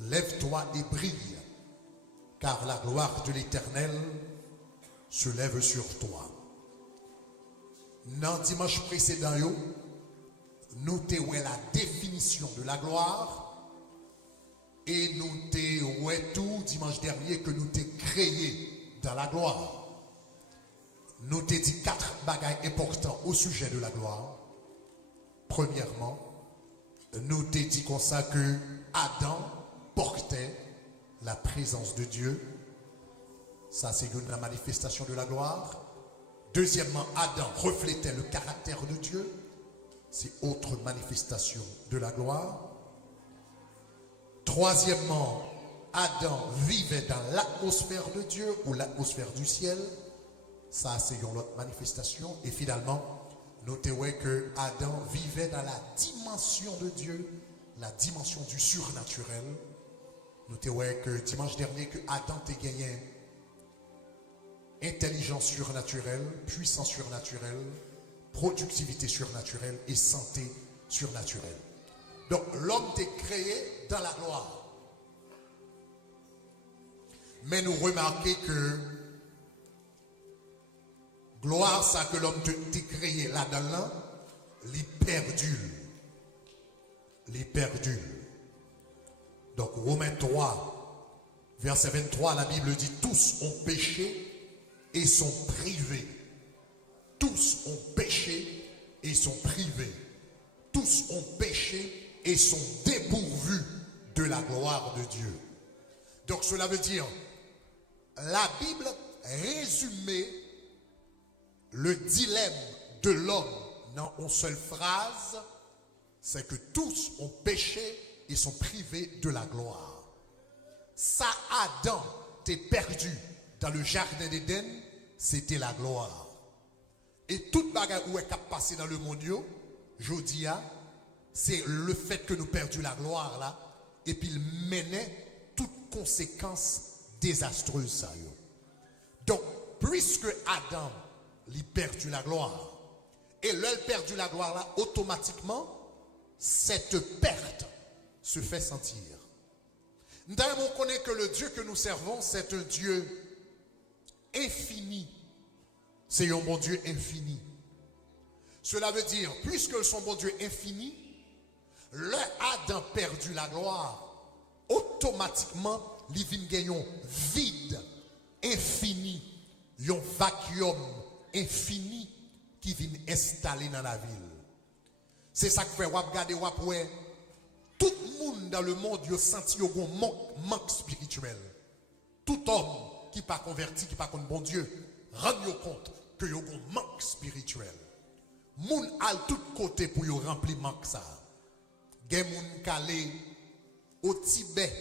Lève-toi et brille, car la gloire de l'Éternel se lève sur toi. Dans dimanche précédent, nous avons la définition de la gloire et nous avons tout dimanche dernier que nous avons créé dans la gloire. Nous avons dit 4 bagailles importants au sujet de la gloire. Premièrement, nous avons dit comme ça que Adam portait la présence de Dieu. Ça, c'est une manifestation de la gloire. Deuxièmement, Adam reflétait le caractère de Dieu. C'est autre manifestation de la gloire. Troisièmement, Adam vivait dans l'atmosphère de Dieu ou l'atmosphère du ciel. Ça, c'est une autre manifestation. Et finalement, notez que Adam vivait dans la dimension de Dieu, la dimension du surnaturel. Notez que dimanche dernier, que Adam t'a gagné intelligence surnaturelle, puissance surnaturelle, productivité surnaturelle et santé surnaturelle. Donc l'homme t'est créé dans la gloire. Mais nous remarquons que gloire, ça que l'homme t'est créé là-dedans, les perdus. Donc Romains 3, verset 23, la Bible dit tous ont péché et sont privés. Tous ont péché et sont privés. Tous ont péché et sont dépourvus de la gloire de Dieu. Donc cela veut dire, la Bible résumait le dilemme de l'homme dans une seule phrase, c'est que tous ont péché et sont privés de la gloire. Ça, Adam t'est perdu dans le jardin d'Éden, c'était la gloire. Et toute bagarre où est passé dans le monde, je dis, c'est le fait que nous perdions la gloire là, et puis il menait toutes conséquences désastreuses. Donc, puisque Adam il perdu la gloire, et l'homme perdu la gloire là, automatiquement, cette perte se fait sentir. Nous connaissons que le Dieu que nous servons, c'est un Dieu infini. C'est un bon Dieu infini. Cela veut dire, puisque son bon Dieu infini, le Adam perdu la gloire, automatiquement, il vient un vide infini, un vacuum infini qui vient installer dans la ville. C'est ça que fait regarder tout le monde dans le monde a senti un manque spirituel. Tout homme qui pas converti, qui pas contre bon Dieu, rend compte que y a un manque spirituel. Moun à tout côté pour y remplir manque ça. Gen moun calé au Tibet,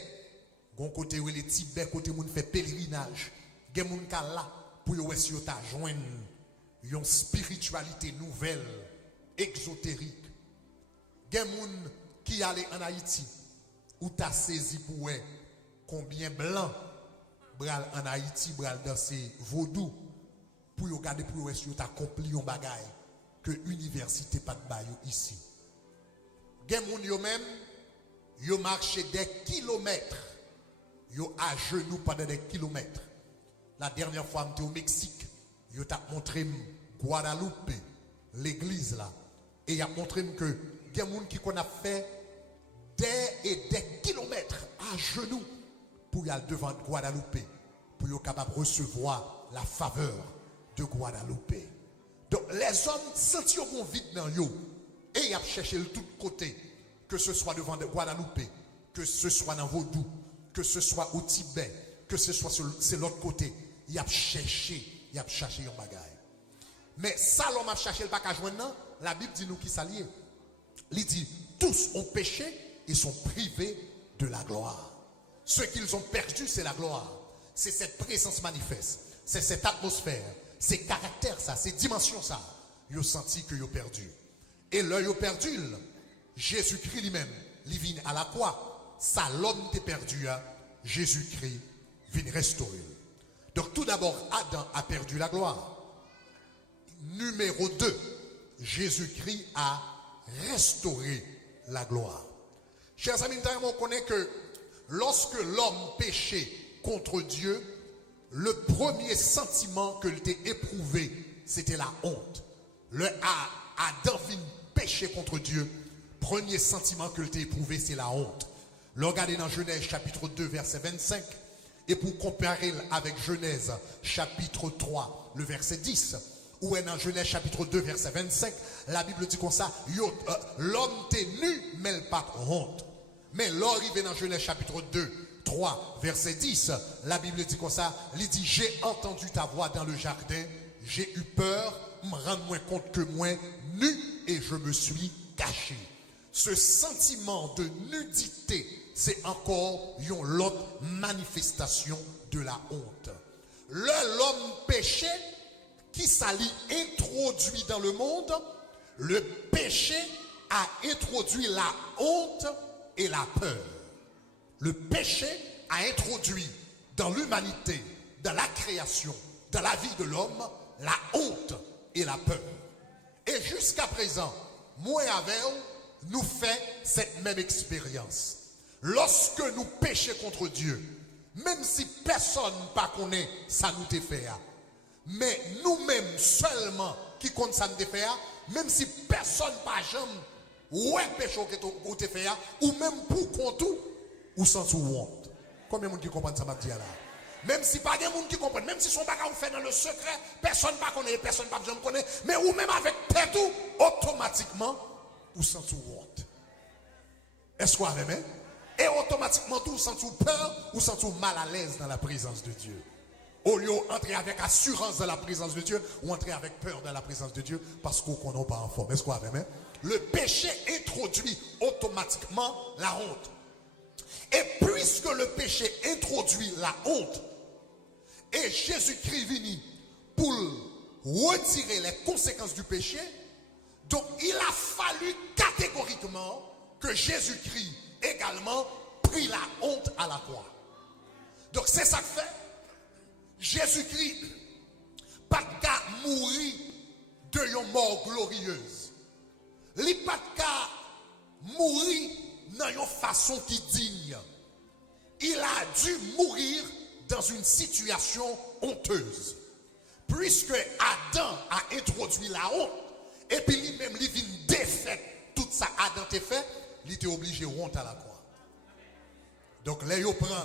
gon côté où les Tibet côté moun fait pèlerinage. Gen moun là pour y si yo ta joindre une spiritualité nouvelle, exotérique. Gen moun qui allait en Haïti où ta saisi pour combien blanc bral en Haïti bral danser vaudou pour regarder pour si tu accompli un bagage que l'université pas de bayou ici. Gen moun yo même yo marché des kilomètres, yo à genoux pendant des kilomètres. La dernière fois j'étais au Mexique, yo t'a montré Guadalupe, l'église là, et il a montré que gen moun qui qu'on a fait des kilomètres à genoux pour y aller devant Guadalupe, pour être capable de recevoir la faveur de Guadalupe. Donc les hommes sentent un vide dans eux et ils ont cherché de tous côtés, que ce soit devant Guadalupe, que ce soit dans Vaudou, que ce soit au Tibet, que ce soit sur l'autre côté. Ils ont cherché un bagage. Mais ça, l'homme a cherché le bagage maintenant, la Bible dit nous qui s'allie. Il dit tous ont péché et sont privés de la gloire. Ce qu'ils ont perdu, c'est la gloire. C'est cette présence manifeste. C'est cette atmosphère. Ces caractères, ça, ces dimensions, ça. Ils ont senti qu'ils ont perdu. Et là, ils ont perdu. Jésus-Christ lui-même, il vient à la croix. Ça, l'homme t'est perdu. Jésus-Christ vient restaurer. Donc, tout d'abord, Adam a perdu la gloire. Numéro 2, Jésus-Christ a restauré la gloire. Chers amis, on connaît que lorsque l'homme péchait contre Dieu, le premier sentiment que l'était éprouvé, c'était la honte. Adam vint pécher contre Dieu, premier sentiment que l'était éprouvé, c'est la honte. Le regardez dans Genèse chapitre 2, verset 25, et pour comparer avec Genèse chapitre 3, le verset 10, ou est dans Genèse chapitre 2, verset 25, la Bible dit comme ça, l'homme t'est nu, mais il pas honte. Mais l'arrivée dans Genèse chapitre 2, 3, verset 10, la Bible dit comme ça, il dit, j'ai entendu ta voix dans le jardin, j'ai eu peur, me rendre moins compte que moi, nu, et je me suis caché. Ce sentiment de nudité, c'est encore une autre manifestation de la honte. L'homme péché, qui s'allie introduit dans le monde, le péché a introduit la honte et la peur. Le péché a introduit dans l'humanité, dans la création, dans la vie de l'homme, la honte et la peur. Et jusqu'à présent, moi et avec nous fait cette même expérience. Lorsque nous péchons contre Dieu, même si personne ne connaît ça nous te fait, mais nous-mêmes seulement qui compte ça nous te fait, même si personne pas jamais ouais péché que te fait, ou même pour compte ou sans honte. Combien de monde qui comprend ça m'a dit là? Même si pas de monde qui comprend, même si son bagage fait dans le secret, personne pas connaît, personne pas jamais connaît, mais ou même avec tête automatiquement ou sans honte. Est-ce qu'on a même? Et automatiquement tout sans peur ou sans mal à l'aise dans la présence de Dieu. Au lieu d'entrer avec assurance dans la présence de Dieu ou entrer avec peur dans la présence de Dieu parce qu'on ne connaît pas en forme. Est-ce qu'on a même? Le péché introduit automatiquement la honte. Et puisque le péché introduit la honte, et Jésus-Christ venu pour retirer les conséquences du péché, donc il a fallu catégoriquement que Jésus-Christ également prit la honte à la croix. Donc c'est ça que fait. Jésus-Christ pas qu'à mourir de une mort glorieuse. Il n'a pas qu'à mourir dans une façon qui digne. Il a dû mourir dans une situation honteuse. Puisque Adam a introduit la honte, et puis lui-même, il vient défaire tout ça Adam t'a fait, il était obligé de honte à la croix. Donc là, il prend,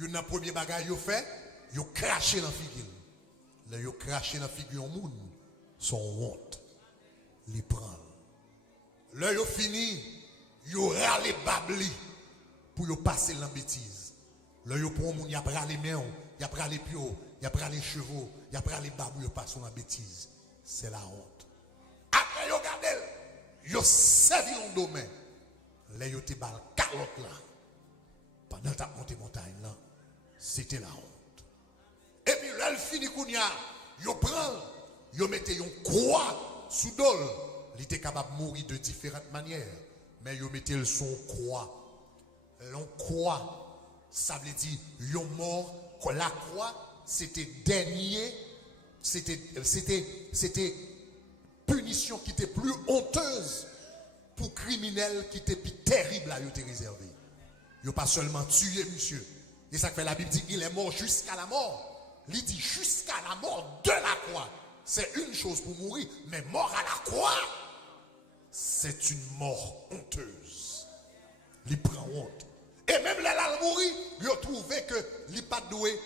il a premier bagage il fait, il crache dans la figure. Là, il crache dans la figure du monde, son honte. Il prend. Là, il finit, il râle babli pour passer dans la bêtise. Là, il prend il a pris les mains, il a pris les pieds, il a pris les chevaux, il a pris les babous, il passe dans la bêtise. C'est la honte. Après, il regarde, il servi un domaine. Là, il te balle calotte là. Pendant ta montée montagne là, c'était la honte. Et puis là, il finit qu'on y a, il prend, il met une croix sous dol. Il était capable de mourir de différentes manières. Mais il mettait son croix. L'on croix, ça veut dire, il mort. La croix, c'était dernier, c'était punition qui était plus honteuse pour criminels qui étaient plus terribles à être réservé. Il n'a pas seulement tué monsieur. Et ça fait la Bible dit qu'il est mort jusqu'à la mort. Il dit jusqu'à la mort de la croix. C'est une chose pour mourir, mais mort à la croix, c'est une mort honteuse. Il prend honte. Et même là, il mourit, il a trouvé que il n'a pas doué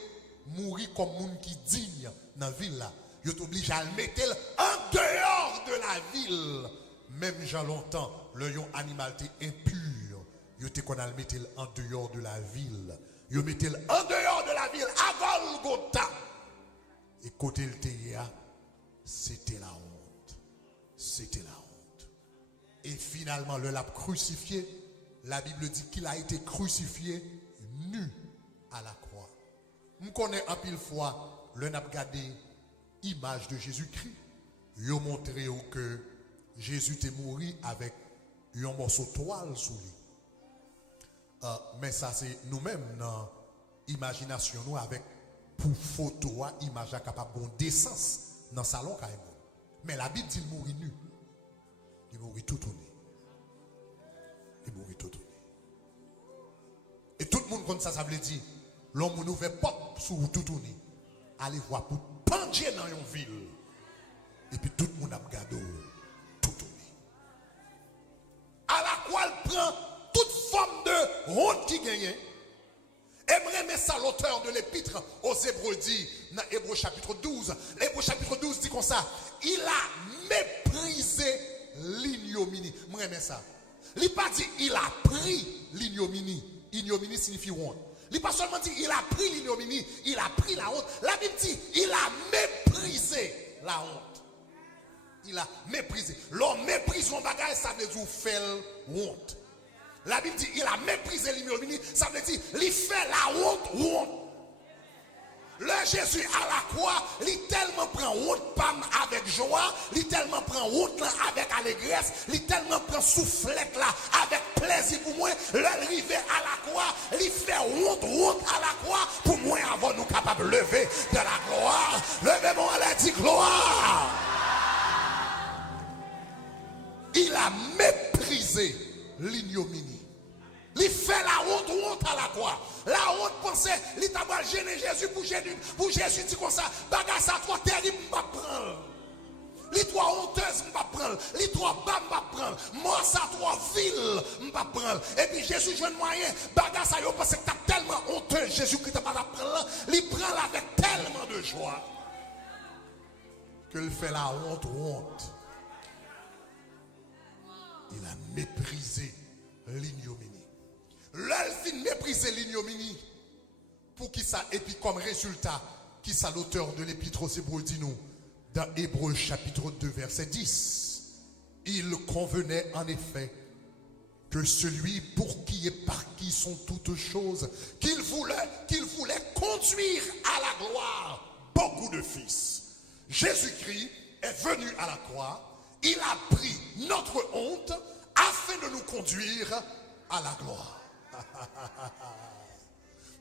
mourir comme monde qui digne dans la ville là. Il est obligé à le mettre en dehors de la ville. Même j'ai longtemps, le lion animal était impur. Il était qu'on a le mettre en dehors de la ville. Il mettait en dehors de la ville, à Golgotha. Et côté le théâtre, c'était la honte. C'était la honte. Et finalement, le l'a crucifié. La Bible dit qu'il a été crucifié nu à la croix. Je connais un pile fois, le n'a regardé l'image de Jésus-Christ. Il a montré que Jésus était mort avec un morceau de toile sous lui. Mais ça, c'est nous-mêmes dans l'imagination, nous, avec pour photo, image capable de décence dans le salon. Mais la Bible dit qu'il mourit nu. Il mourit tout nu. Il mourit tout nu. Et tout le monde comme ça veut dire. L'homme nous fait pop sous tout tourner. Allez voir pour pendier dans une ville. Et puis tout le monde a regardé tout tourner. À la quoi elle prend toute forme de honte qui gagne. Aimerait ça l'auteur de l'épître aux Hébreux dit dans Hébreux chapitre 12. L'Hébreux chapitre 12 dit comme ça. Il a méprisé l'ignominie. Moi j'aime ça. Il n'a pas dit il a pris l'ignominie. Ignominie signifie honte. Il n'a pas seulement dit il a pris l'ignominie, il a pris la honte. La Bible dit il a méprisé la honte. Il a méprisé. L'homme méprise son bagage, ça veut dire faire honte. La Bible dit il a méprisé l'ignominie, ça veut dire il fait la honte. Le Jésus à la croix, il tellement prend honte pam avec joie, il tellement prend honte là avec allégresse, il tellement prend soufflette là avec plaisir pour moi. L'arrivée à la croix, il fait honte à la croix pour moi avant nous capables de lever de la gloire. Levez-moi, elle a dit gloire. Il a méprisé l'ignominie. Il fait la honte à la croix. La honte pensait, il t'a gêné Jésus pour Jésus dit comme ça, bagage ça trop terrible, m'a prendre. Les trois honteuses m'a prendre, les trois bas m'a prendre, moi ça trop vil m'a prendre. Et puis Jésus joue un moyen, bagage ça yo parce que t'as tellement honteux, Jésus qui t'a pas la prendre, il prend avec tellement de joie qu'il fait la honte. Il a méprisé l'ignominie. L'elfine méprisé l'ignominie. Pour qui ça, et puis comme résultat, qui ça l'auteur de l'épître aux Hébreux dit nous, dans Hébreux chapitre 2 verset 10, il convenait en effet que celui pour qui et par qui sont toutes choses, qu'il voulait conduire à la gloire beaucoup de fils. Jésus-Christ est venu à la croix, il a pris notre honte afin de nous conduire à la gloire.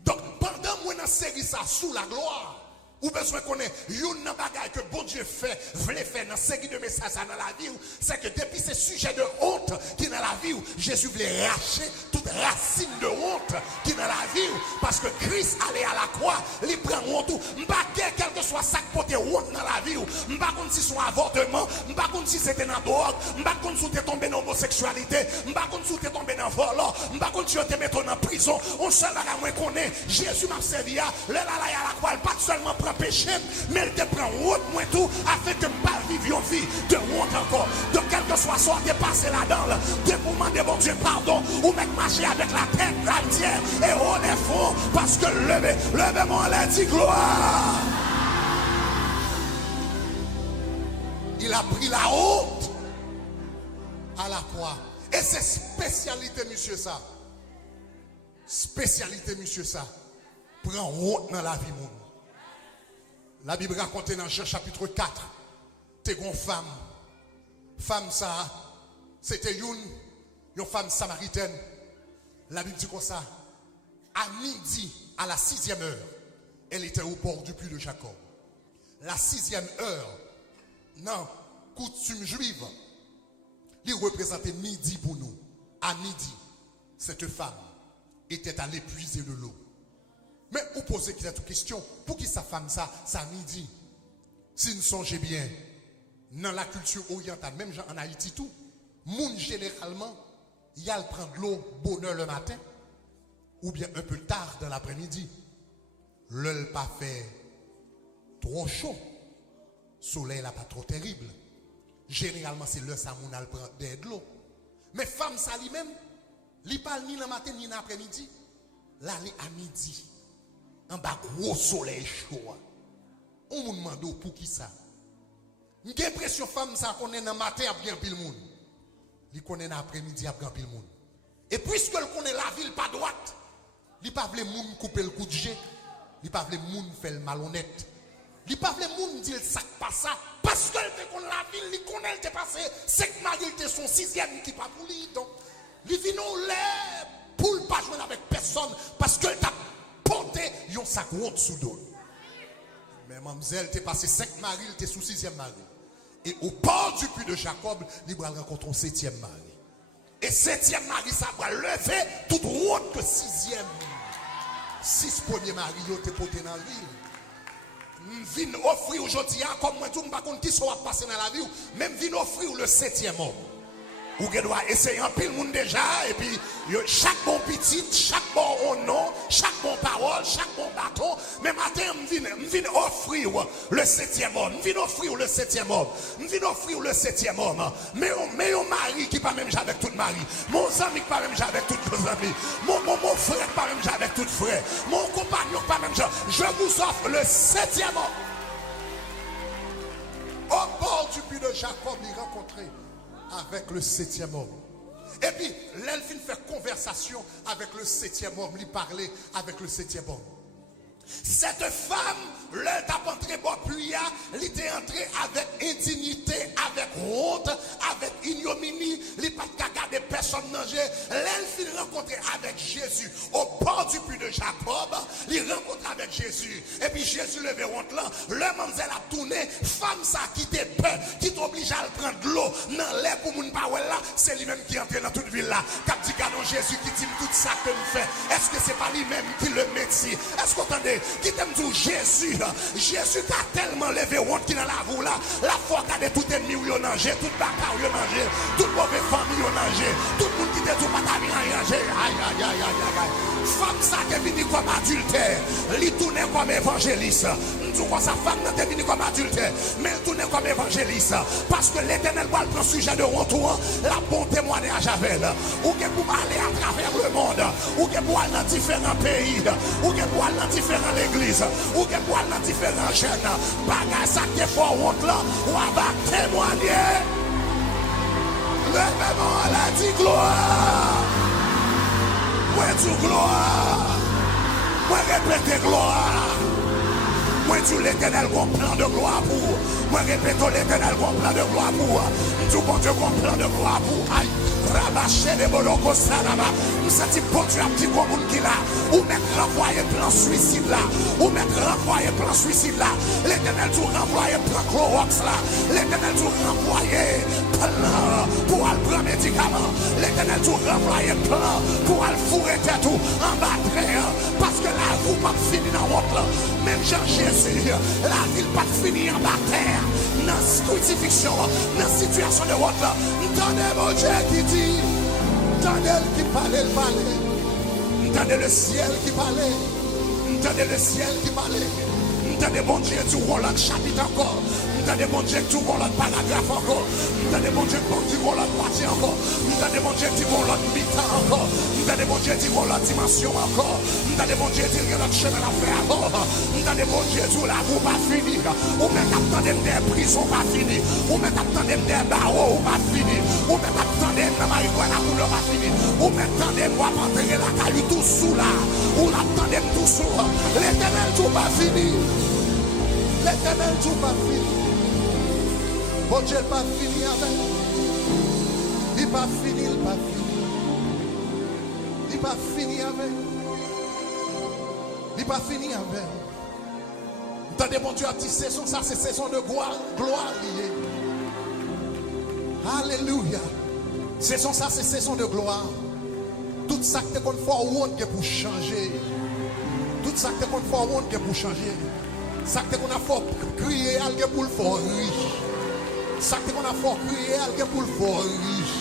Donc pendant moi dans série ça sous la gloire, ou besoin qu'on ait une bagaille que bon Dieu fait, voulait faire dans série de messages dans la vie, c'est que depuis ces sujets de honte qui dans la vie, Jésus voulait racher toute racine de honte qui dans la vie, parce que Christ allait à la croix, il prend honte, m'baguer quel que soit ça côté honte dans la vie, m'baguer si son avortement, m'baguer si c'était dans drogue, m'baguer si t'es tombé dans l'homosexualité, m'baguer si t'es tombé dans vol, m'baguer si t'es mis en prison, on seul à moi connaît, Jésus m'a servi à la croix, pas seulement prend péché, mais il te prend honte moi tout afin que pas vivre une vie de honte encore. De quel que soit soit dépassé là-dedans, de pour demander bon Dieu pardon, ou même marcher avec la tête entière et on est fond parce que levez-moi la dit gloire. Il a pris la honte à la croix. Et c'est spécialité, monsieur ça. Spécialité, monsieur ça. Prend honte dans la vie, mon. La Bible raconte dans Jean chapitre 4, t'es une femme. Femme ça, c'était une femme samaritaine. La Bible dit comme ça. À midi, à la 6e heure, elle était au bord du puits de Jacob. La 6e heure, non, coutume juive, il représentait midi pour nous. À midi, cette femme était allée puiser de l'eau. Mais vous posez cette question, pour qui sa femme ça midi? Si nous songez bien, dans la culture orientale, même en Haïti tout, moun généralement, il y a le prendre de l'eau bonheur le matin, ou bien un peu tard dans l'après-midi. Le pas fait trop chaud, soleil là pas trop terrible. Généralement c'est le ça moun al prend de l'eau. Mais femme ça lui-même, il parle ni le matin ni l'après-midi, là il à midi. En bas gros soleil chaud. On me demande pour qui ça. J'ai l'impression femme ça connaît dans matin a bien pile monde. Il connaît dans après-midi a bien pile monde. Et puisque elle connaît la ville pas droite, il pas veut monde couper le coup de jet, il pas veut monde faire le malhonnête. Il pas veut monde dire ça pas ça parce qu'elle te connaît la ville, il connaît elle te passé 5 mari te son 6e qui pas pour lui donc. Il vient là pour pas jouer avec personne parce qu'elle t'a porté yon sac honte sous dos. Mais mademoiselle t'es passé 5 maris, t'es sous 6e mari. Et au bord du puits de Jacob, il va rencontrer un 7e mari. Et 7e mari, ça va lever toute honte que 6e. 6 premiers maris te porté dans la vie. Je viens offrir aujourd'hui, comme moi, je ne sais pas qui soit passé dans la vie, même viens offrir le 7e homme. Ou que doit essayer un pile monde déjà et puis chaque bon petit, chaque bon nom, chaque bon parole, chaque bon bâton. Mais matin, je viens offrir le 7e homme. Je viens offrir le 7e homme. Je viens offrir le 7e homme. Mais un mari qui pas même avec tout mari. Mon ami qui pas même avec tous les amis. Mon frère qui pas même avec tout frère. Mon compagnon qui pas même. Je vous offre le 7e homme. Au bord du puits de Jacob, il rencontrait avec le 7e homme. Et puis, l'elfine fait conversation avec le 7e homme, lui parler avec le 7e homme. Cette femme, l'elle t'a entré bon puis elle était entrée avec indignité, avec honte, avec ignominie, elle n'a pas gardé personne manger. L'elfine rencontrée avec Jésus au bord du puits de Jacob, il rencontre avec Jésus. Et puis Jésus levait honte là, le mamzelle a tourné, femme ça qui te peur, qui t'oblige à prendre de l'eau dans l'air pour moun pa là, c'est lui-même qui entre dans toute ville là. Cap dit non Jésus qui dit tout ça que nous fait. Est-ce que c'est pas lui-même qui le met ici? Est-ce qu'on entendez? Qui t'aime dire Jésus, Jésus t'a tellement levé honte qui dans la voie là, la foi qu'a de tout ennemi ou yon angé, tout bacard ou yon angé, toute mauvaise famille ou yon angé, tout le monde qui te tout pas ta vie en angé, aïe aïe aïe aïe aïe. Femme ça qui est venue comme adultère, lui tourne comme évangéliste. Nous vois sa femme n'est venue comme adultère, mais elle tourne comme évangéliste. Parce que l'Éternel va prendre sujet de honte, la bon témoignage avec elle. Ou que pour aller à travers le monde, ou que pour aller dans différents pays, ou que pour aller dans différentes églises, ou que pour aller dans différentes chaînes. Bagage ça qui est fort honte là, ou va témoigner. Levez-moi la dit gloire. Moi tu gloire. Moi répète gloire. Moi tu l'Éternel qu'on plan de gloire pour. Moi répète l'Éternel qu'on plan de gloire pour. Tu bon Dieu qu'on plan de gloire pour. Aïe. Rabacher les bolocos là-bas. Nous sentons bon Dieu un petit gros monde qui là. Ou mettre renvoyer plan suicide là. Ou mettre renvoyer plan suicide là. L'Éternel tout renvoyer plan Clorox là. L'Éternel tout renvoyer plan pour aller prendre médicament. L'Éternel tout renvoyer plan pour aller fourrer tout en bas terre. Parce que la roue pas fini dans votre là. Même Jean-Jésus, la ville pas fini en bas terre. Dans la crucifixion, dans la situation de votre là. Entendez mon Dieu qui dit, entendez qui parle, entendez le ciel qui parle, entendez le ciel qui parle, entendez mon Dieu tout l'autre chapitre encore, entendez mon Dieu tout l'autre paragraphe encore, entendez mon Dieu tout l'autre partie encore, entendez mon Dieu tout l'autre mi-temps encore, entendez mon Dieu tout l'autre dimension encore, entendez mon Dieu tout l'autre chemin à faire encore, entendez mon Dieu tout la roue pas fini, ou même attendez des prisons pas fini, ou même attendez des barreaux pas fini, ou même attendez dans marijuana pour le pas fini, ou même attendez moi enterrer la caillou tout sous là, ou l'attendez tout sous, l'Éternel tout pas fini, l'Éternel tout pas fini, bon Dieu pas fini avec, il pas fini, il pas fini, il pas fini avec, il pas fini avec. Entendez mon Dieu, saison, ça c'est saison de gloire liée. Alléluia. Saison, ça c'est saison de gloire. Tout ça que tu as fait pour changer. Tout ça que tu as fait pour changer. Ça que tu as fait crier pour le faire riche. Ça que tu as fait crier pour le faire riche.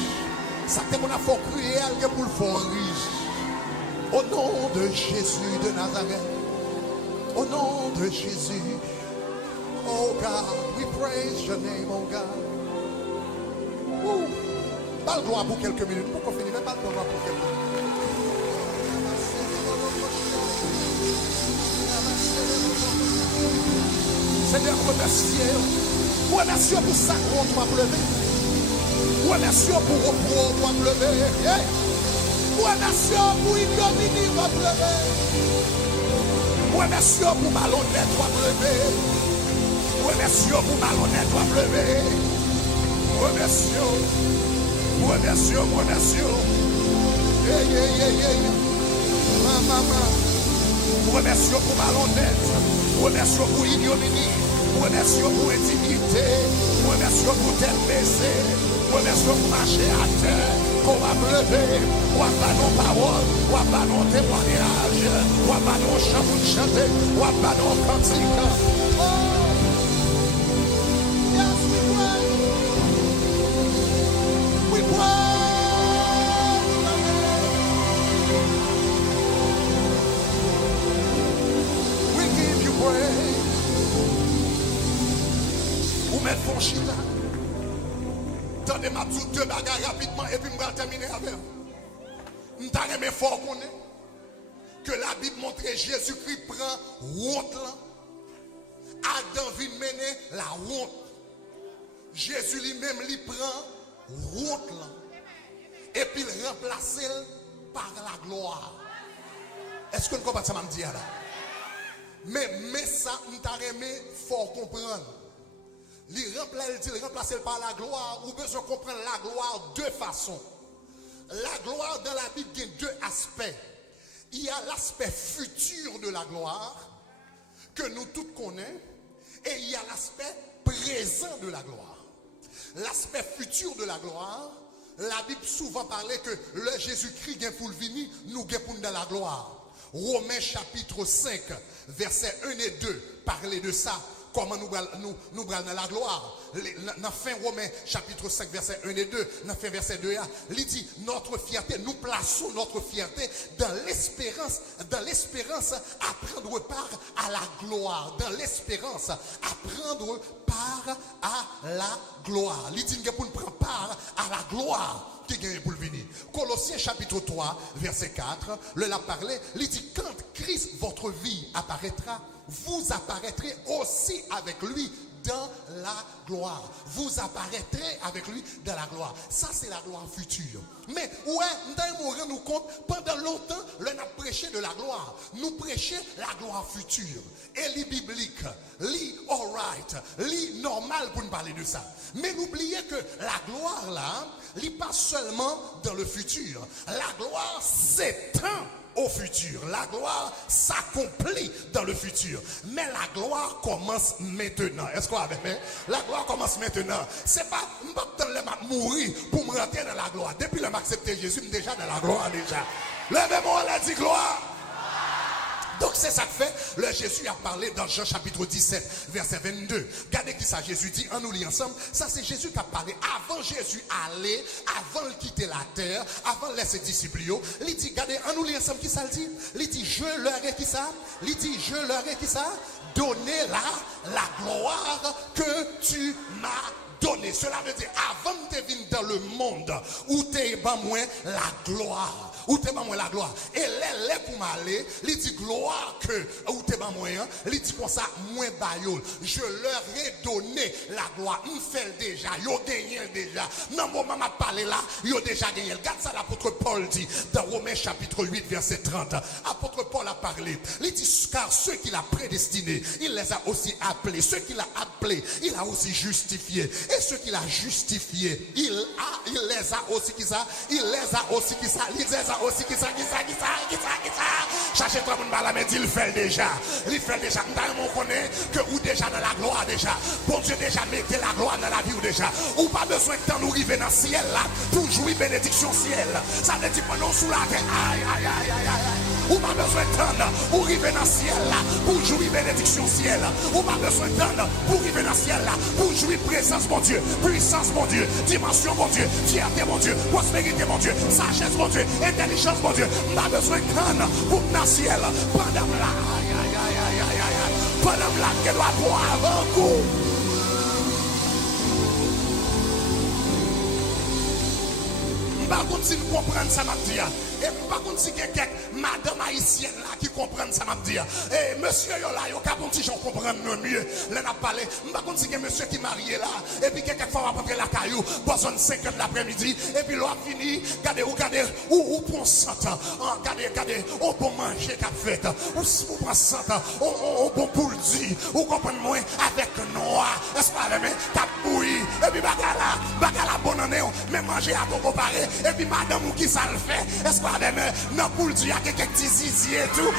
Ça que tu as fait crier pour le faire riche. Au nom de Jésus de Nazareth. Au nom de Jésus, oh God, we praise your name, oh God. Pas le gloire pour quelques minutes, pour qu'on finisse, mais pas le gloire pour quelques minutes. Seigneur, remercie pour ça qu'on doit lever. Remercie pour repos, on doit lever. Remercie pour ignominie, on doit lever. Remercie pour malhonnête, on doit lever. Remercie pour malhonnête, on doit lever. Remercie. Remercie pour malhonnête. Remercie pour ignominie. Remercie pour intimité. Remercie pour tête baissée. promesse pour marcher à terre, qu'on va lever, on va pas nos paroles, on va pas nos témoignages, on va pas nos chants pour chanter, on va pas nos cantiques. Oh, yes, we pray. We pray. We give you praise. Ou mettre fond chita. Tendez ma tout deux bagages rapidement et puis je vais terminer avec. Je vais fort que la Bible montre que Jésus-Christ prend honte là. Adam vient mener la honte. Jésus lui-même lui prend honte là. Et puis il remplace par la gloire. Est-ce que vous comprenez ça, je dis là? Mais ça, je vais fort comprendre. Il remplace par la gloire, ou besoin de comprendre la gloire de façon. La gloire dans la Bible, il y a deux aspects. Il y a l'aspect futur de la gloire, que nous tous connaissons, et il y a l'aspect présent de la gloire. L'aspect futur de la gloire, la Bible souvent parlait que le Jésus-Christ vient pour le venir, nous vient pour dans la gloire. Romains chapitre 5, versets 1 et 2, parlait de ça. Comment nous brûlons dans la gloire. Dans fin Romains chapitre 5 verset 1 et 2, dans fin verset 2, il dit notre fierté, nous plaçons notre fierté dans l'espérance à prendre part à la gloire, dans l'espérance à prendre part à la gloire. Il dit pour nous prendre part à la gloire qui gagne pour le venir. Colossiens chapitre 3 verset 4, le l'a parlé, il dit quand Christ votre vie apparaîtra, vous apparaîtrez aussi avec lui dans la gloire. Vous apparaîtrez avec lui dans la gloire. Ça, c'est la gloire future. Mais, ouais, nous rendons compte, pendant longtemps, l'on a prêché de la gloire. Nous prêchons la gloire future. Et les bibliques, les alright, les normal pour nous parler de ça. Mais n'oubliez que la gloire, là, n'est pas seulement dans le futur. La gloire s'étend au futur. La gloire s'accomplit dans le futur. Mais la gloire commence maintenant. Est-ce qu'on avait fait? La gloire commence maintenant. C'est pas mourir pour me rentrer dans la gloire. Depuis que m'accepter Jésus, je suis déjà dans la gloire déjà. Levez-moi, on a dit gloire. Donc c'est ça que fait, le Jésus a parlé dans Jean chapitre 17, verset 22. Regardez qui ça Jésus dit, en nous lit ensemble. Ça c'est Jésus qui a parlé. Avant Jésus aller, avant de quitter la terre, avant de laisser ses disciples, il dit, regardez, en nous lit ensemble qui ça le dit. Il dit, je leur ai qui ça? Il dit, je leur ai qui ça? Donner la gloire que tu m'as donné. Cela veut dire, avant de venir dans le monde, où tu es moins la gloire. Où tu es moins la gloire. Et les pour m'aller, il dit gloire que, où tu es moins, il dit comme ça, moins baïol. Je leur ai donné la gloire. Ils fait déjà, ils ont gagné déjà. Non, mon maman parlé là, ils ont déjà gagné. Regarde ça, l'apôtre Paul dit, dans Romains chapitre 8, verset 30. Apôtre Paul a parlé. Il dit, car ceux qu'il a prédestinés, il les a aussi appelés. Ceux qu'il a appelés, il a aussi justifiés. Et ceux qu'il a justifiés, il les a aussi qui ça, il les a aussi qui ça, il les a aussi qui ça. Cherchez-toi pour me mais il fait déjà. Il fait déjà. Nous connaissons que ou déjà dans la gloire déjà. Bon Dieu déjà mettez la gloire dans la vie ou déjà. Ou pas besoin que nous arrivions dans le ciel là pour jouer bénédiction ciel. Ça veut dire que nous sous la terre. Aïe, aïe, aïe, aïe, aïe. Ou pas besoin de pour arriver dans le ciel là pour jouer bénédiction ciel. Ou pas besoin de pour arriver dans le ciel là pour jouer présence mon Dieu, puissance mon Dieu, dimension mon Dieu, fierté mon Dieu, prospérité mon Dieu, sagesse mon Dieu, intelligence mon Dieu. Pas besoin de pour dans le ciel. Pendant là, aïe, aïe, aïe, aïe, aïe, aïe. Pendant là, qu'elle doit boire avant coup. Par contre, si nous comprenons ça, m'a dit. Et par contre, si quelqu'un, madame haïtienne là, qui comprend ça, m'a dit. Et monsieur, yo là, yo, capon si j'en comprends mieux. Là, n'a parlé. Par contre, si quelqu'un monsieur qui est marié là, et puis quelqu'un fois va prendre la caillou, besoin de 5 heures de l'après-midi, et puis l'autre fini, regardez, où pour 100 ans. Regardez, on peut manger qu'a fait. Ou si vous prenez 100 ans, on peut pour le dire, ou comprenez moi avec noir. Est-ce que vous avez cap bouilli, et puis bagala bonne année, mais manger à bon comparé. Et puis madame ou qui ça le fait? Est-ce que vous avez non pour le dire, il y a quelques petits zizi et tout.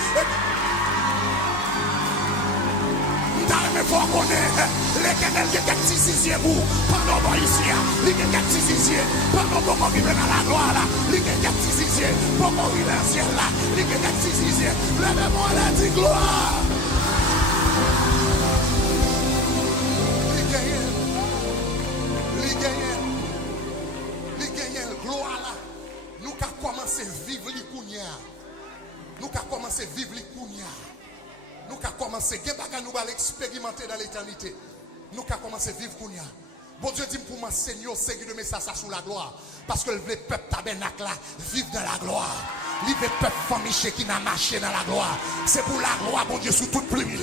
il faut connaître l'Éternel qui est actif vous pendant qu'on ici, il est actif pendant qu'on arrive dans la gloire là, il est actif pendant qu'on arrive dans le ciel là, il est actif. Lève-moi la dit gloire. Les gagnants, gloire là. Nous avons commencé à vivre les kounia. Nous avons commencé à vivre les kounia. Nous avons commencé à expérimenter dans l'éternité. Nous avons commencé à vivre kounia. Bon Dieu dit pour moi, Seigneur, Seigneur de mes ça sous la gloire. Parce que le peuple tabernacle là, vivre dans la gloire. Le peuple famille qui n'a marché dans la gloire. C'est pour la gloire, bon Dieu, sous toute plume.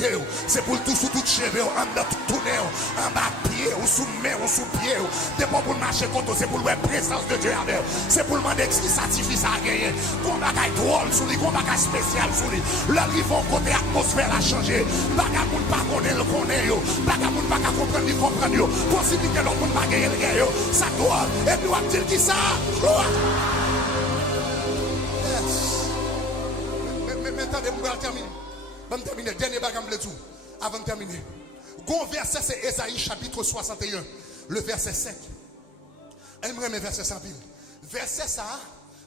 C'est pour tout, sous toute cheveux, en bas tout tourner, en bas pied, ou sous main, ou sous pied. C'est pas pour marcher contre, c'est pour la présence de Dieu avec. C'est pour le demander ce qui satisfait ça à gagner. Qu'on bagaille drôle sous lui, qu'on bagaille spécial sous lui. Là, ils vont côté atmosphère a changé. Bagamoun pas connaît le connaît yo. Bagamoun pas comprendre ni comprendre yo. Possibilité l'autre monde pas gagner le gagne yo. Ça doit. Et puis on va dire qui ça? Mais attendez, je vais terminer. Je vais terminer. Dernier bagage de tout. Avant de terminer. Gon verset, c'est Ésaïe chapitre 61. Le verset 5. J'aimerais mes versets sans pile. Verset ça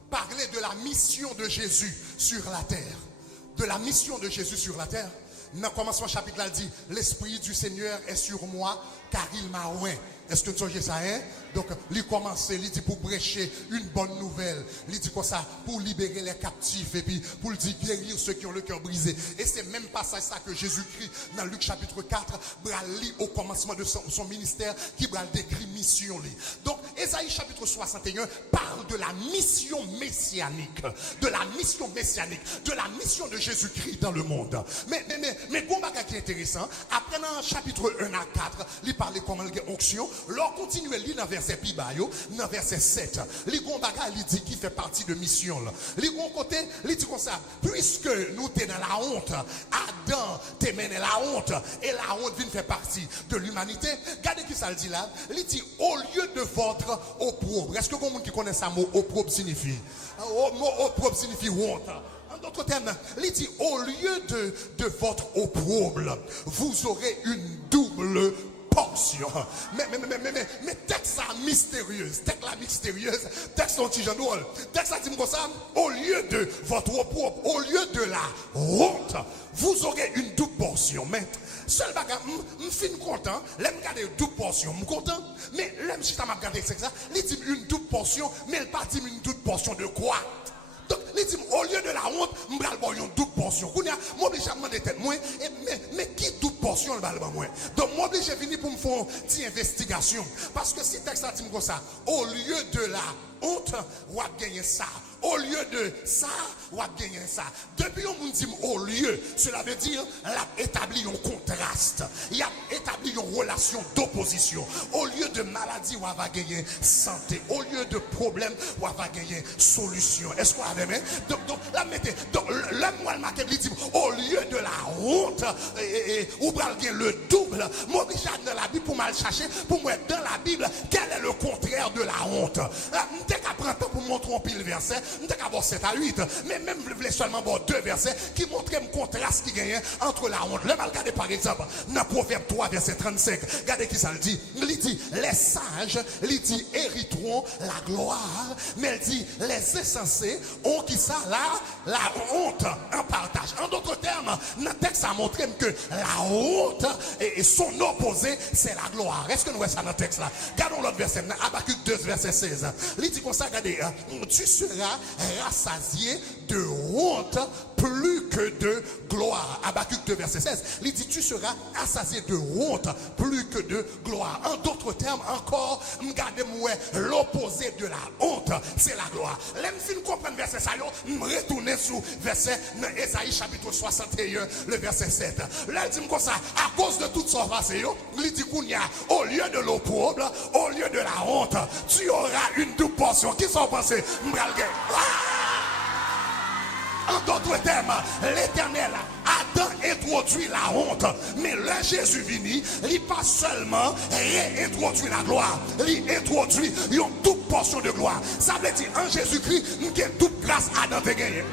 parlait de la mission de Jésus sur la terre. De la mission de Jésus sur la terre. Dans le commencement chapitre là, il dit l'Esprit du Seigneur est sur moi car il m'a oint. Est-ce que tu as ça, hein? Donc, il commence, il dit pour prêcher une bonne nouvelle. Il dit comme ça, pour libérer les captifs et puis pour dire guérir ceux qui ont le cœur brisé. Et c'est même passage ça que Jésus-Christ, dans Luc chapitre 4, lit au commencement de son ministère, qui décrit mission. Donc, Ésaïe chapitre 61 parle de la mission messianique. De la mission messianique. De la mission de Jésus-Christ dans le monde. Mais, combat qui est intéressant, après dans le chapitre 1 à 4, il parle comment il y a onction. L'on continue à lire dans verset Pibayo, dans verset 7. Les gombaga, il dit qu'il fait partie de mission. Les côté, il dit comme ça, puisque nous sommes dans la honte, Adam t'es mené la honte, et la honte vient faire partie de l'humanité. Regardez qui ça le dit là. Il dit, au lieu de votre opprobre. Est-ce que vous qui connaissez ça mot opprobre signifie? Mot opprobre signifie honte. En d'autres termes, il dit, au lieu de votre opprobre, vous aurez une double portion. Mais texte ça mystérieuse, texte anti-jandoual. Texte ça dit comme ça, au lieu de votre opprobre, au lieu de la honte, vous aurez une double portion. Mais seul bagage, je suis content, l'aime garder double portion, je suis content, mais l'aime si ça m'a gardé c'est ça, il dit une double portion, mais il pas dit une double portion de quoi? Donc, il dit, au lieu de la honte, je vais avoir une double portion. Je suis obligé de demander tête moi, mais qui double portion, je vais avoir moi? Donc, je suis obligé de venir pour me faire une petite investigation. Parce que si le texte dit comme ça, au lieu de la honte, on va gagner ça. Au lieu de ça, on va gagner ça. Depuis on dit au lieu, cela veut dire qu'il a établi un contraste. Il a établi une relation d'opposition. Au lieu de maladie, on va gagner santé. Au lieu de problème, on va gagner solution. Est-ce qu'on a aimé? Donc, là, mettez. Donc, le moine marqué dit au lieu de la honte, on va gagner le double. Moi, je suis dans la Bible pour mal chercher, pour moi, dans la Bible, quel est le contraire de la honte? Je vais prendre temps pour montrer un pile verset. Je vais avoir 7 à 8. Mais même, je voulais seulement avoir 2 versets qui montrent un contraste qui gagne entre la honte. Le mal regardez par exemple, dans Proverbe 3, verset 35. Regardez qui ça le dit. Il dit, les sages, il dit, hériteront la gloire. Mais il dit, les insensés ont qui ça là, la honte en partage. En d'autres termes, notre texte a montré que la honte et son opposé, c'est la gloire. Est-ce que nous voyons ça dans le texte là? Regardons l'autre verset, Habakkuk 2, verset 16. Il dit comme ça, regardez, tu seras rassasié de honte plus que de gloire. Habakkuk 2, verset 16. Il dit, tu seras rassasié de honte plus que de gloire. En d'autres termes, encore, regardez-moi, l'opposé de la honte, c'est la gloire. L'aime fin comprendre verset ça, me retourner sur verset Ésaïe chapitre 61, le verset 7. Là, il dit comme ça, à cause de tout ça, il dit qu'il y a, au lieu de l'opprobre, au lieu de la honte, tu auras une double portion. Qui sont pensés? En d'autres termes, l'Éternel Adam introduit la honte, mais là Jésus vini, il pas seulement réintroduit la gloire, il introduit une double portion de gloire. Ça veut dire en Jésus-Christ, nous avons toute grâce à Adam de gagner.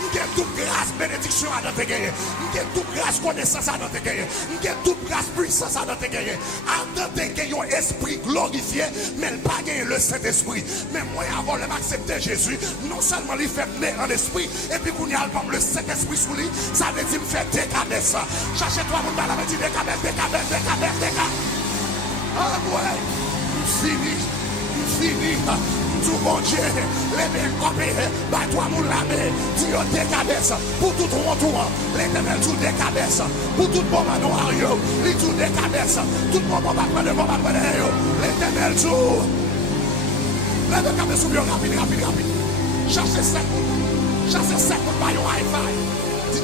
Nous a toute grâce, bénédiction à notre gagner. Il y a toute grâce, connaissance à notre gagner. Il y a toute grâce, puissance à notre gagner. À notre gagner un esprit glorifié, mais il pas gagner le Saint-Esprit. Mais moi, avant de m'accepter Jésus, non seulement il fait naître en esprit, et puis qu'on y a le Saint-Esprit sous lui, ça veut dire me faire décaber ça. Cherchez-toi, mon balade, me dit décaber. Ah ouais, fini. Tout bon Dieu, les mêmes copies, bah toi mon lame, tu as des cabesses, pour tout retour, l'éternel tout des cabesses, pour tout bon noir, les tout des cabesses, tout bon de l'éternel tout. Les deux cabesses sont bien rapide. Chassez 5 pour pas yon hi-fi.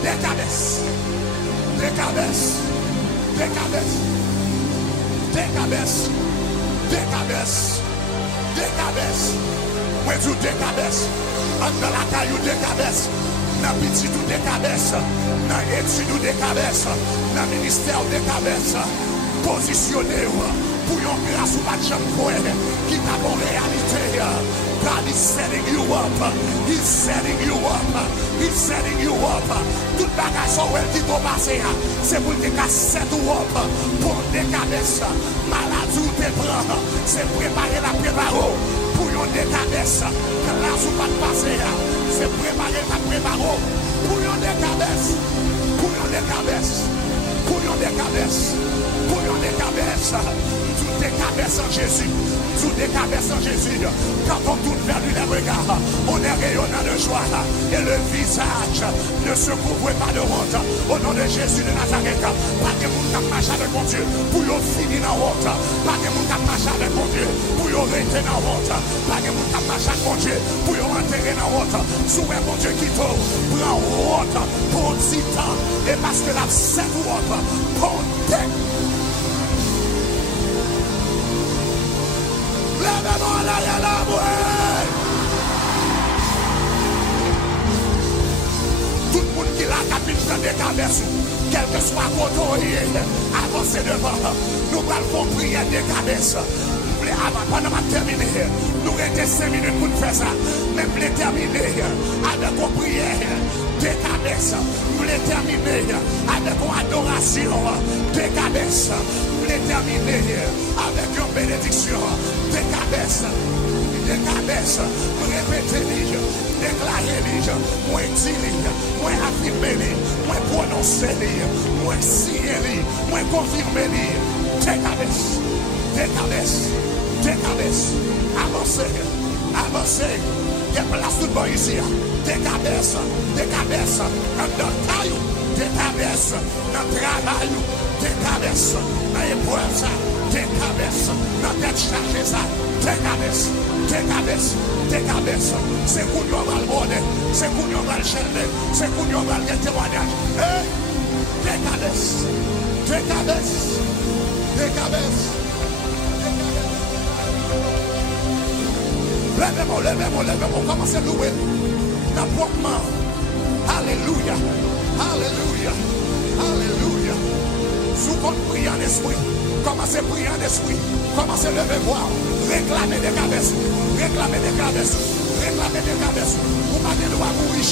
Des cabesses. Moi, tout des cabesses. Dans la caillou des cabesses. Dans le petit tout des cabesses. Dans l'étude des cabesses. Dans le ministère des cabesses. Positionnez-vous pour une grâce ou pas de jambe qui n'a pas de réalité. God is setting you up. He's setting you up. Tout bagage sur elle qui doit passer. C'est pour te casser tout up. Pour des cabesses. Maladie ou te prend. C'est préparer la préparer. Pour une des cabesses. Grâce ou pas de passer. C'est préparer la préparer. Pour une des cabesses. Toutes des cabesses en Jésus. Quand on tourne vers lui les regards, on est rayonnant de joie. Et le visage ne se couvre pas de honte. Au nom de Jésus de Nazareth, pas de monde qui marche avec mon Dieu pour y finir dans honte. Pas de monde qui marche avec mon Dieu pour y rester dans honte. Pas de monde qui marche avec mon Dieu pour y enterrer dans honte. Souhait mon Dieu qui te prend honte pour un petit temps. Et parce que la cette honte, pour tout le monde qui l'a capité dans des cabesses, quel que soit côté, avancez devant. Nous allons prier des cabesses. Pendant ma terminer, nous restons 5 minutes pour faire ça. Mais nous voulons terminer avec une prière des cabesses. Nous voulons terminer avec une adoration des cabesses. Nous voulons terminer avec une bénédiction des cabesses. Répétez-les, déclarez-les, moi dis-les, moi affirmez-les, moi prononcez-les, moi signez-les, moi confirmez-les. Des cabesses, avancez, il y a place tout bon ici, des cabesses, dans le taille, des cabesses, dans le travail, des cabesses, dans l'épreuve, des cabesses, dans tête chargée ça, des cabesses, c'est pour nous va le bonheur, c'est pour nous va le chercher, c'est pour nous va le témoignage. Des cabesses. Levez-moi, commencez à louer. N'importement. Alléluia. Sous votre prière en esprit. Commencez à prier en esprit. Commencez à lever voir. Réclamez des cabesses. Vous m'avez de mourir.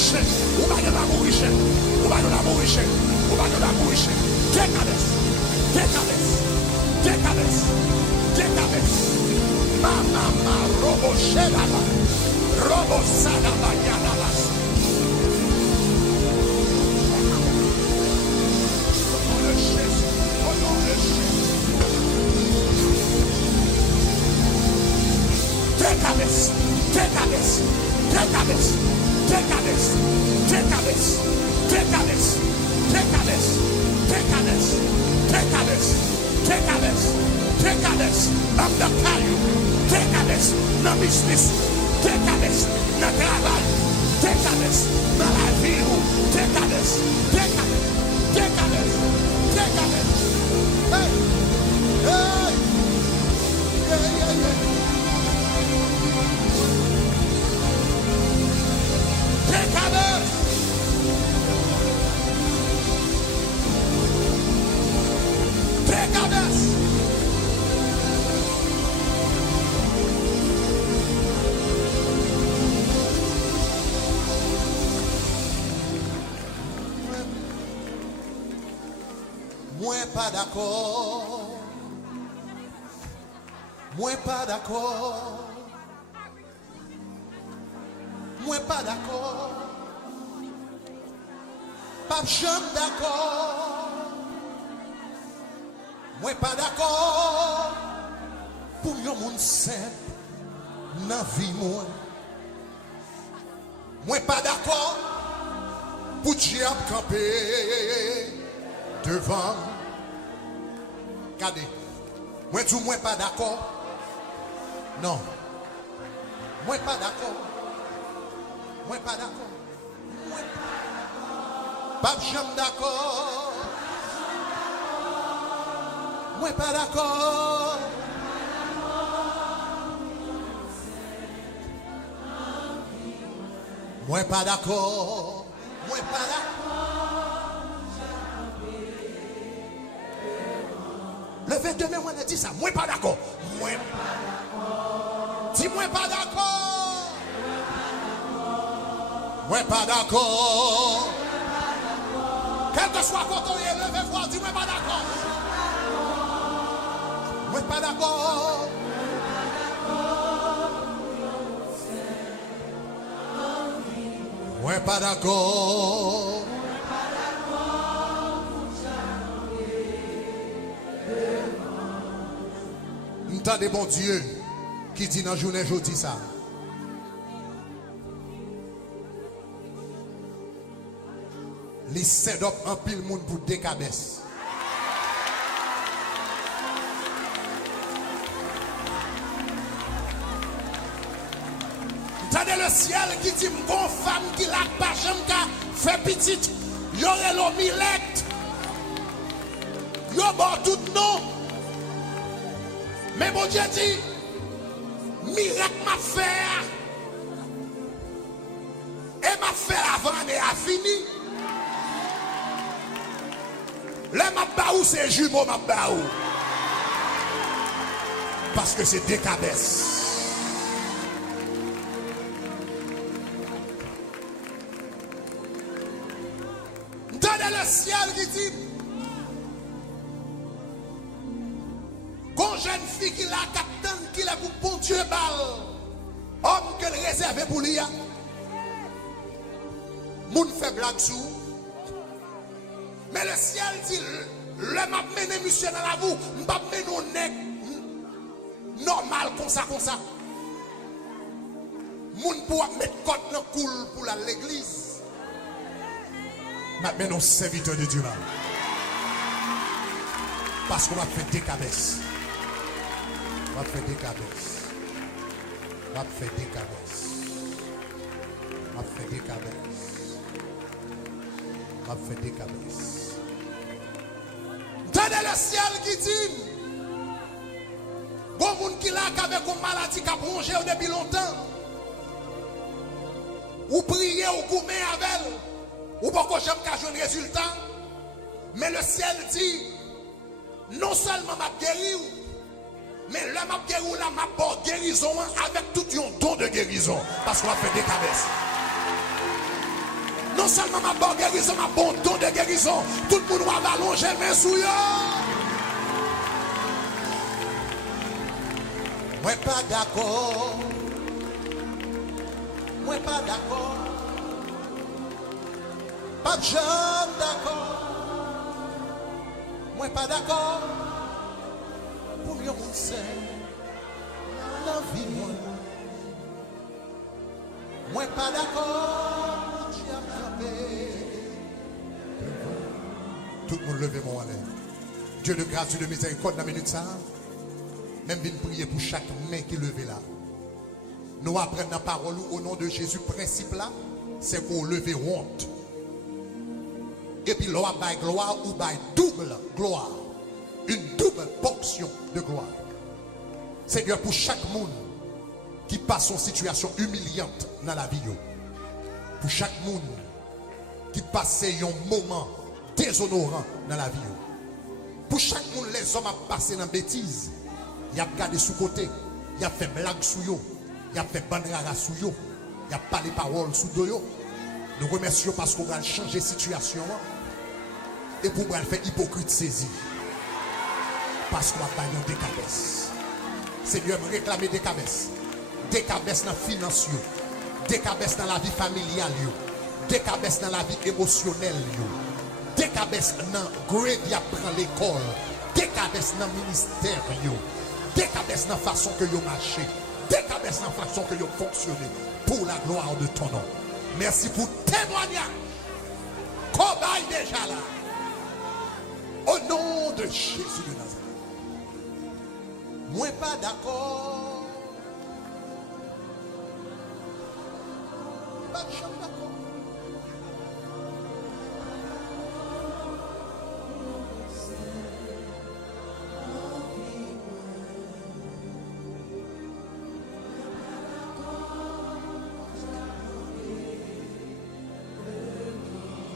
Des cabesses. Mama robo shelaba. Robo salaba yalabas. Au nom de Jésus. Décadence dans le caillou, décadence dans le business, décadence dans le travail, décadence dans la vie, décadence. Moi pas d'accord. Moi pas d'accord. Moi pas d'accord. Pas jamais d'accord. Moi pas d'accord. Pour un monde simple dans la vie moi. Moi pas d'accord. Pour Dieu camper devant. Regardez. Moi tout moi pas d'accord. Non. Moi pas d'accord. Moi pas d'accord. Moi pas jamais d'accord. Moi pas d'accord. Moi pas d'accord. Moi pas d'accord. Le 22 mai, on a dit ça. Moi pas d'accord. Moi pas d'accord. Dis-moi pas d'accord. Moi pas d'accord. Quel que soit quand on est levé, voir, dis-moi pas d'accord. Moi pas d'accord. Moi pas d'accord. Entendez bon Dieu qui dit dans la journée, je dis ça. Les set up en pile monde pour des cabesses. Entendez le ciel qui dit mon femme qui l'a pas jamais fait petite. Yo relo milette. Yo bon tout non. Mais bon Dieu dit miracle m'a fait. Et m'a fait avant et a fini. Le Mabbaou, c'est jumeau Mabbaou. Parce que c'est des cabesses. Entendez le ciel qui dit qu'on jeune fille qui l'a capitaine, qui l'a pour bon Dieu balle. Homme qu'elle réserve pour lui. Moun fait blague sous. Mais le ciel dit, le m'a mené monsieur dans la boue, m'a mené au nez normal comme ça. Moun pour mettre code dans cool pour l'église. M'a mené au serviteur de Dieu là. Parce qu'on va faire des cabesses. On va faire des cabesses. On va faire des cabesses. On va faire des cabesses. On va faire des cabesses. Tenez le ciel qui dit bon monde qui l'a avec une maladie qui a plongé depuis longtemps. Ou prier ou goumer avec elle. Ou pas que j'aime qu'à jouer un résultat. Mais le ciel dit non seulement m'a guéri, mais le m'a guéri là m'a bon guérison avec tout un don de guérison. Parce qu'on va faire des cabesses. Non seulement ma bonne guérison, ma bon don de guérison. Tout le monde va allonger mes souillons. Moi pas d'accord. Moi pas d'accord. Pas de jeune d'accord. Moi pas d'accord. Pour mieux mon sein. La vie moi. Moi pas d'accord. Tout le monde levez mon l'air. Dieu de grâce, Dieu de miséricorde, dans la minute ça. Même venir prier pour chaque main qui levée là. Nous apprenons la parole au nom de Jésus. Principe là, c'est pour lever honte. Et puis l'on va gloire ou bail double gloire. Une double portion de gloire. Seigneur, pour chaque monde qui passe une situation humiliante dans la vie. Pour chaque monde qui passe un moment déshonorant dans la vie. Pour chaque monde, les hommes ont passé dans la bêtise. Il a gardé sous côté. Il a fait blague sous eux. Il a fait bandrara sous eux. Il a parlé parole sous eux. Nous remercions parce qu'on va changer la situation. Et pour le faire hypocrite saisi. Parce qu'on va pas des cabesses. Seigneur, me réclamer des cabesses. Des cabesses dans la finance, des cabesses dans la vie familiale, des cabesses dans la vie émotionnelle, des cabesses dans le grade qui apprend l'école, des cabesses dans le ministère, des cabesses dans la façon que vous marchez, des cabesses dans la façon que vous fonctionnez pour la gloire de ton nom. Merci pour témoignage. Cobaye déjà là. Au nom de Jésus de Nazareth. Moi pas d'accord. Pas de chambre d'accord.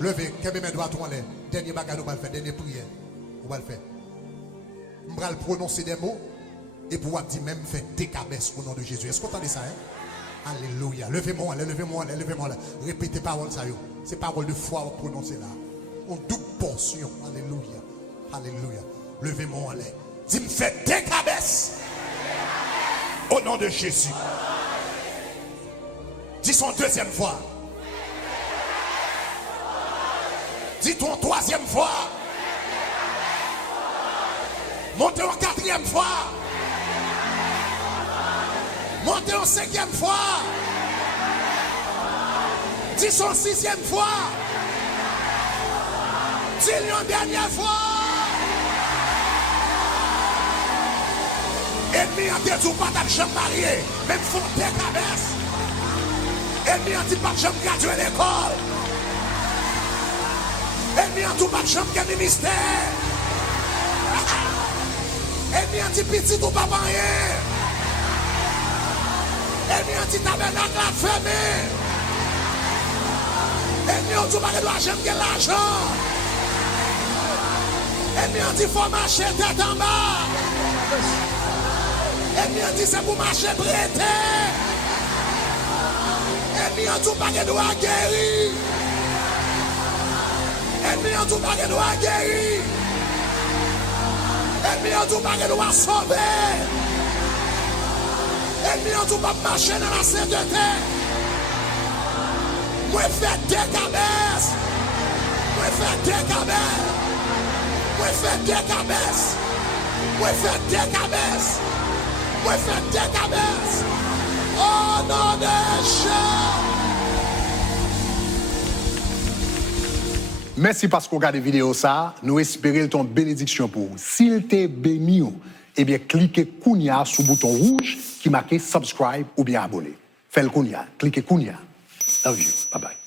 Levez, qu'est-ce que mes doigts tournent? Dernier bagage, nous allons faire, dernière prière. Nous allons faire. Nous allons prononcer des mots et pouvoir dire même faire des cabesses au nom de Jésus. Est-ce que vous entendez ça? Alléluia. Levez-moi, levez-moi, levez-moi. Répétez parole ça. C'est parole de foi à prononcer là. En double portion. Alléluia. Alléluia. Levez-moi. Dis-moi faites des cabesses au nom de Jésus. Dis son deuxième fois. Dis ton troisième fois. Montez en quatrième fois. Montez en cinquième fois. Dis son sixième fois. Dis-le en dernière fois. Ennemi en dit ou pas de chambre mariée. Même font des cabesses. Ennemi en dit pas de chambre graduée l'école. Ennemi en dit pas de chambre de ministère. Ennemi en dit petit ou pas rien. Ennemi en dit tabernacle la fermé. Ennemi en dit pas de l'argent de l'argent. Ennemi en dit faut marcher tête en bas. Ennemi en dit c'est pour marcher prêté. Ennemi en dit pas de droit guéri. Ennemi en dit pas de droit guéri. Ennemi en dit pas de droit sauver. Ennemi en dit pas marcher dans la sainteté. Moi fais des cabesses. Moi fais des cabesses. Moi fais des cabesses. Moi fais des cabesses. Moi fais des cabesses. Oh non de Jésus. Merci parce qu'on regarde la vidéo ça. Nous espérons ton bénédiction pour vous. S'il t'est béni, eh bien, cliquez Kounia sur le bouton rouge qui marque subscribe ou bien abonner. Faites le Kounia. Cliquez Kounia. Love you. Bye bye.